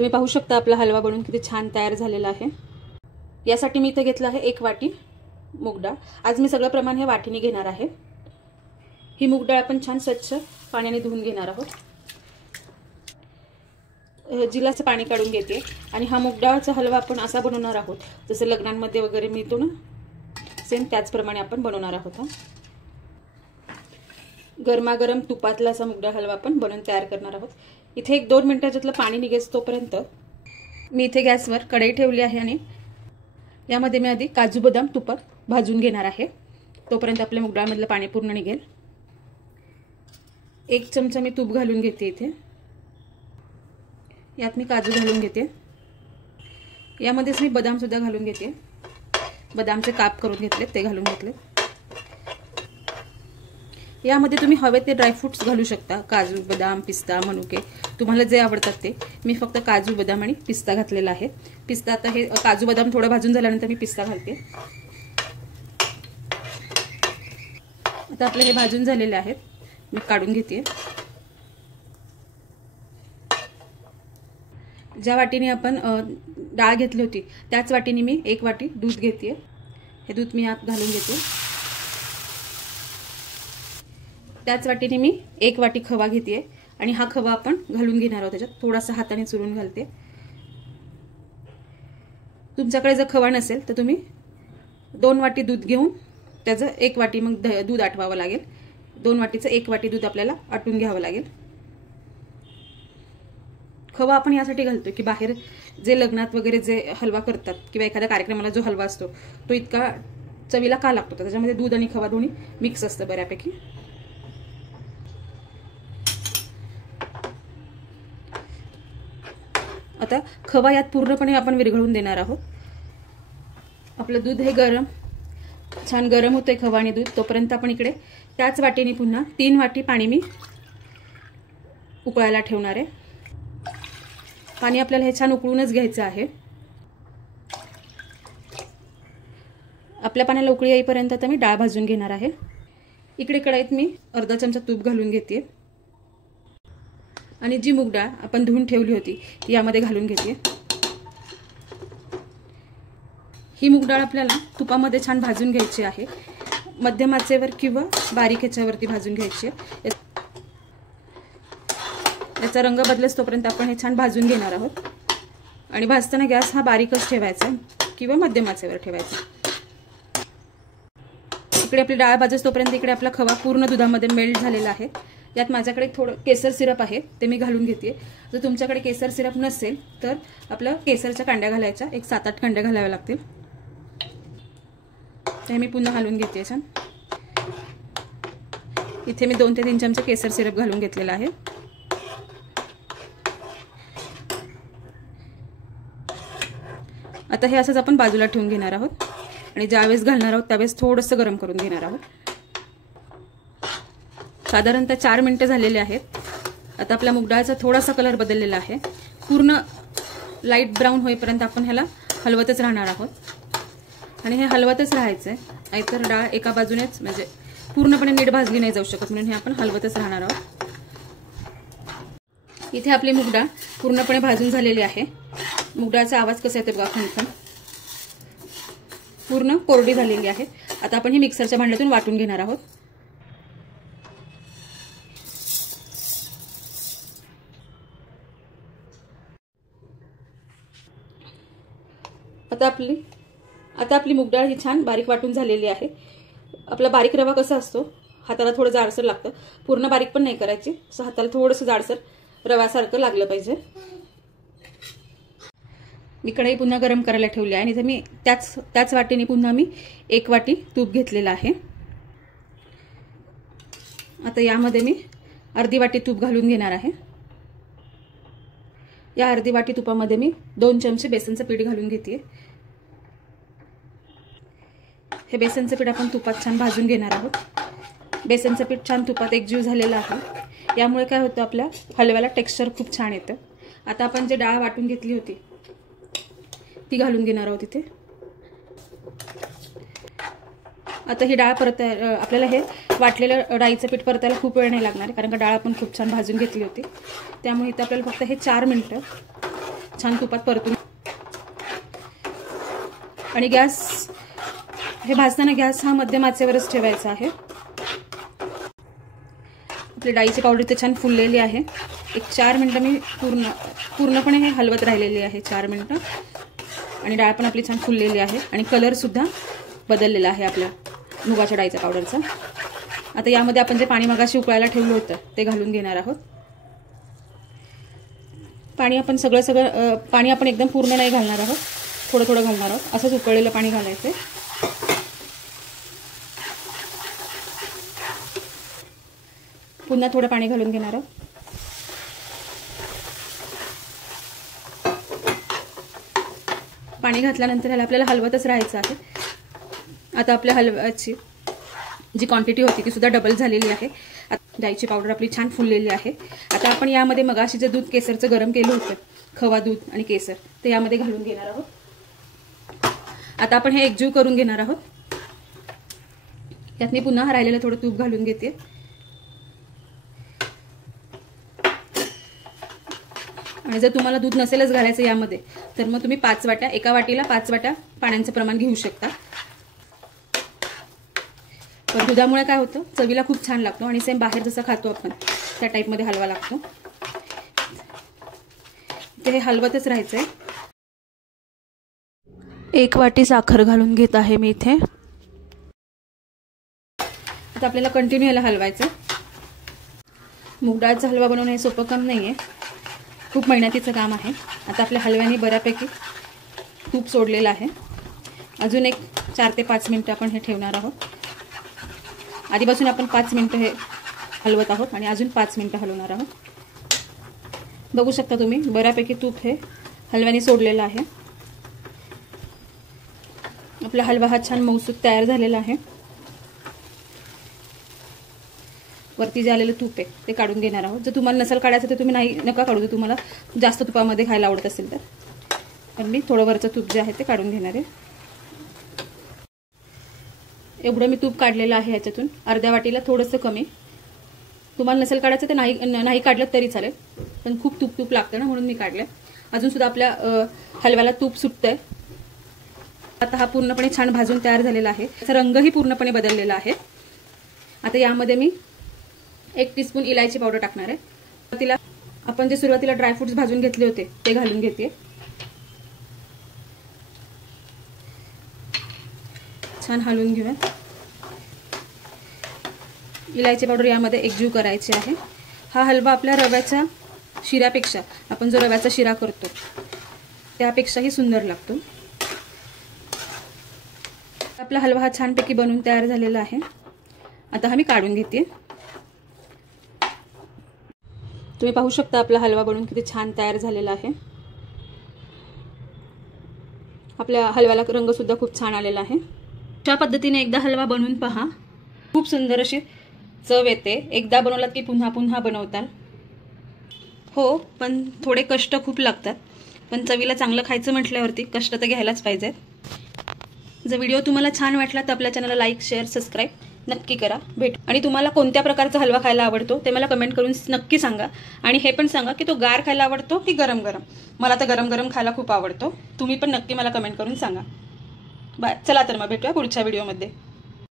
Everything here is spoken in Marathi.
तुम्ही पाहू शकता आपला हलवा बनवून किती छान तयार झालेला आहे। यासाठी मी इथे घेतला आहे 1 वाटी मूग डाळ। आज मी सगळं प्रमाण हे वाटीने घेणार आहे। ही मूग डाळ आपण छान स्वच्छ पाण्याने धुवून घेणार आहोत। जिलाचं पाणी काढून घेते आणि हा मूग डाळचा हलवा आपण असा बनवणार आहोत जसं लग्नांमध्ये वगैरे मिळतो ना, सेम त्याचप्रमाणे आपण बनवणार आहोत। गरमागरम तुपातला असा मूग डाळ हलवा आपण बनवून तयार करणार आहोत। इथे 1-2 मिनिटाच्यातलं पाणी निघेस तोपर्यंत मी इथे गॅसवर कढई ठेवली आहे आणि यामध्ये मी आधी काजू बदाम तुपात भाजून घेणार आहे। तोपर्यंत आपल्या मूग डाळमधलं पाणी पूर्ण निघेल। 1 चमचा मी तूप घालून घेते। इथे यात मी काजू घालून घेते। यामध्येच मी बदाम सुद्धा घालून घेते। बदामचे काप करून घेतले ते घालून घेतले। यामध्ये तुम्ही हवे ते ड्रायफ्रुट्स घालू शकता, काजू बदाम पिस्ता मनुके तुम्हाला जे आवडतात ते। मी फक्त काजू बदाम आणि पिस्ता घातलेला आहे। पिस्ता आता हे काजू बदाम थोडं भाजून झाल्यानंतर मी पिस्ता घालते। आता आपले हे भाजून झालेले आहेत, मी काढून घेते। ज्या वाटीने आपण डाळ घेतली होती त्याच वाटीने मी 1 वाटी दूध घेते। हे दूध मी यात घालून घेते। त्याच वाटीने मी 1 वाटी खवा घेते आणि हा खवा आपण घालून घेणार आहोत। त्याच्यात थोडासा हाताने चुरून घालते। तुमच्याकडे जर खवा नसेल तर तुम्ही 2 वाटी दूध घेऊन त्याचं 1 वाटी मग दूध आटवावं लागेल। 2 वाटीचं 1 वाटी दूध आपल्याला आटून घ्यावं लागेल। खवा आपण यासाठी घालतो की बाहेर जे लग्नात वगैरे जे हलवा करतात किंवा एखाद्या कार्यक्रमाला जो हलवा असतो तो इतका चवीला का लागतो, त्याच्यामध्ये दूध आणि खवा दोन्ही मिक्स असतं बऱ्यापैकी। आता खवा यात पूर्णपणे आपण विरघळून देणार आहोत। आपलं दूध हे छान गरम होतंय खवा आणि दूध। तोपर्यंत आपण इकडे त्याच वाटीने पुन्हा 3 वाटी पाणी मी उकळायला ठेवणार आहे। पाणी आपल्याला हे छान उकळूनच घ्यायचं आहे। आपल्या पाण्याला उकळी येईपर्यंत आता मी डाळ भाजून घेणार आहे। इकडे कढईत मी अर्धा चमचा तूप घालून घेते आणि जी मूग डाळ आपण धुवून ठेवली होती ती यामध्ये घालून घेते। ही मूग डाळ आपल्याला तुपामध्ये छान भाजून घ्यायची आहे। मध्यम आचेवर किंवा बारीक ह्याच्यावरती भाजून घ्यायची आहे। याचा रंग बदलेस तोपर्यंत आपण हे छान भाजून घेणार आहोत आणि भाजताना गॅस हा बारीकच ठेवायचा किंवा मध्यम आचेवर ठेवायचा। इकडे आपली डाळ भाजस तोपर्यंत इकडे आपला खवा पूर्ण दुधामध्ये मेल्ट झालेला आहे। यात माझ्याकडे थोडं केसर सिरप आहे ते मी घालून घेते। जर तुमच्याकडे केसर सिरप नसेल तर आपलं केसरच्या कांड्या घालायच्या, 7-8 कांड्या घालाव्या लागतील। ते मी पुन्हा घालून घेते छान। इथे मी 2 ते 3 चमचे केसर सिरप घालून घेतलेला आहे। आता हे असंच आपण बाजूला ठेवून घेणार आहोत आणि ज्यावेळेस घालणार आहोत त्यावेळेस थोडंसं गरम करून घेणार आहोत। साधारणतः 4 मिनिटं झालेले आहेत। आता आपल्या मूग डाळचा थोडासा कलर बदललेला आहे। पूर्ण लाईट ब्राऊन होईपर्यंत आपण ह्याला हलवतच राहणार आहोत आणि हे हलवतच राहायचंय, नाहीतर डाळ एका बाजूनेच म्हणजे पूर्णपणे नीट भाजली नाही जाऊ शकत, म्हणून हे आपण हलवतच राहणार आहोत। इथे आपली मूग डाळ पूर्णपणे भाजून झालेली आहे। मूग डाळचा आवाज कसा येतो बघा, खणखण, पूर्ण कोरडी झालेली आहे। आता आपण ही मिक्सरच्या भांड्यातून वाटून घेणार आहोत। आता आपली मूग डाळ ही छान बारीक वाटून झालेली आहे। आपला बारीक रवा कसा असतो, हाताला थोडं जाडसर लागतं, पूर्ण बारीक पण नाही करायची, असं हाताला थोडंसं जाडसर रव्यासारखं लागलं पाहिजे। मी कढई पुन्हा गरम करायला ठेवली आहे आणि इथे मी त्याच वाटीने पुन्हा मी 1 वाटी तूप घेतलेलं आहे। आता यामध्ये मी अर्धी वाटी तूप घालून घेणार आहे। या अर्धी वाटी तुपामध्ये मी 2 चमचे बेसनचं पीठ घालून घेते। हे बेसनचं पीठ आपण तुपात छान भाजून घेणार आहोत। बेसनचं पीठ छान तुपात एकजीव झालेलं आहे। यामुळे काय होतं, आपल्या हलव्याला टेक्स्चर खूप छान येतं। आता आपण जे डाळ वाटून घेतली होती ती घालून घेणार आहोत इथे। आता ही डाळ आपल्याला हे वाटलेलं डाळीचं पीठ परतायला खूप वेळ नाही लागणार, कारण का डाळ आपण खूप छान भाजून घेतली होती। त्यामुळे इथे आपल्याला फक्त हे 4 छान तुपात परतून. आणि गॅस हे भाजताना गॅस हा मध्यम आचेवरच ठेवायचा आहे. आपली डाळीची पावडर इथे छान फुललेली आहे. एक 4 मिनिटं मी पूर्णपणे हे हलवत राहिलेली आहे, 4 मिनिटं. आणि डाळ पण आपली छान फुललेली आहे आणि कलर सुद्धा बदललेला आहे आपल्या मुगाच्या डाळीच्या पावडरचा. आता यामध्ये आपण जे पाणी मगाशी उकळायला ठेवलं होतं ते घालून घेणार आहोत. पाणी आपण एकदम पूर्ण नाही घालणार आहोत, थोडं थोडं घालणार आहोत. असंच उकळलेलं पाणी घालायचं. पुन्हा थोडं पाणी घालून घेणार आहोत. पाणी घातल्यानंतर ह्याला आपल्याला हलवतच राहायचं आहे. आता आपल्या हलव्याची जी क्वांटिटी होती ती सुद्धा डबल झालेली आहे. डाळीची पावडर आपली छान फुललेली आहे. आता आपण यामध्ये मगाशी जे दूध केसरचं गरम केलं होतं, खवा दूध आणि केसर, ते यामध्ये घालून घेणार आहोत. आता आपण हे एकजीव करून घेणार आहोत. त्यात मी पुन्हा राहिलेलं थोडं तूप घालून घेते. आणि जर तुम्हाला दूध नसेलच घालायचं यामध्ये, तर मग तुम्ही 5 वाट्या, एका वाटीला 5 वाट्या पाण्याचं प्रमाण घेऊ शकता. पण दुधामुळे काय होतं, चवीला खूप छान लागतो आणि सेम बाहेर जसं खातो आपण त्या टाईपमध्ये हलवा लागतो. ते हे हलवतच राहायचंय. 1 वाटी साखर घालून घेत आहे मी इथे. आता आपल्याला कंटिन्यू याला हलवायचं. मूग डाळचा हलवा बनवणं हे सोपं काम नाहीये, खूप मेहनतीचं काम आहे. आता आपल्या हलव्याने बऱ्यापैकी तूप सोडलेलं आहे. अजून एक 4 ते 5 मिनिटं आपण हे ठेवणार आहोत. आधीपासून आपण 5 मिनिटं हे हलवत आहोत आणि अजून 5 मिनिटं हलवणार आहोत. बघू शकता तुम्ही, बऱ्यापैकी तूप हे हलव्याने सोडलेलं आहे. आपला हलवा हा छान मऊसूत तयार झालेला आहे. वरती जे आलेलं तूप आहे ते काढून घेणार आहोत. जर तुम्हाला नसेल काढायचं तर तुम्ही नका काढू, जर तुम्हाला जास्त तुपामध्ये खायला आवडत असेल तर. पण मी थोडं वरचं तूप जे आहे ते काढून घेणार आहे. एवढं मी तूप काढलेलं आहे ह्याच्यातून. अर्ध्या वाटीला थोडंसं कमी. तुम्हाला नसेल काढायचं तर नाही काढलं तरी चालेल, पण खूप तूप लागतं ना, म्हणून मी काढलं. अजून सुद्धा आपल्या हलव्याला तूप सुटतंय. आता हा पूर्णपणे छान भाजून तयार झालेला आहे. त्याचा रंगही पूर्णपणे बदललेला आहे. आता यामध्ये मी 1 टीस्पून इलायची पावडर टाकणार आहे. आपण जे सुरुवातीला ड्रायफ्रुट्स भाजून घेतले होते ते घालून घेते. छान हलवून घेऊया. इलायची पावडर यामध्ये एकजीव करायची आहे. हा हलवा आपल्या रव्याच्या शिऱ्यापेक्षा, आपण जो रव्याचा शिरा करतो त्यापेक्षाही सुंदर लागतो. आपला हलवा हा छानपैकी बनवून तयार झालेला आहे. आता हा मी काढून घेते. तुम्ही पाहू शकता आपला हलवा बनवून किती छान तयार झालेला आहे. आपल्या हलव्याला रंग सुद्धा खूप छान आलेला आहे. अशा पद्धतीने एकदा हलवा बनवून पहा, खूप सुंदर अशी चव येते. एकदा बनवलात की पुन्हा पुन्हा बनवताल. हो, पण थोडे कष्ट खूप लागतात. पण चवीला चांगलं खायचं म्हटल्यावरती कष्ट तर घ्यायलाच पाहिजेत. जर व्हिडिओ तुम्हाला छान वाटला तर आपल्या चॅनलला लाईक, शेअर, सबस्क्राईब नक्की करा. आणि तुम्हाला कोणत्या प्रकारचा हलवा खायला आवडतो ते मला कमेंट करून नक्की सांगा. आणि हे पण सांगा की तो गार खायला आवडतो की गरम गरम. मला तर गरम गरम खायला खूप आवडतो. तुम्ही पण नक्की मला कमेंट करून सांगा. बाय. चला तर मग भेटूया पुढच्या व्हिडिओमध्ये.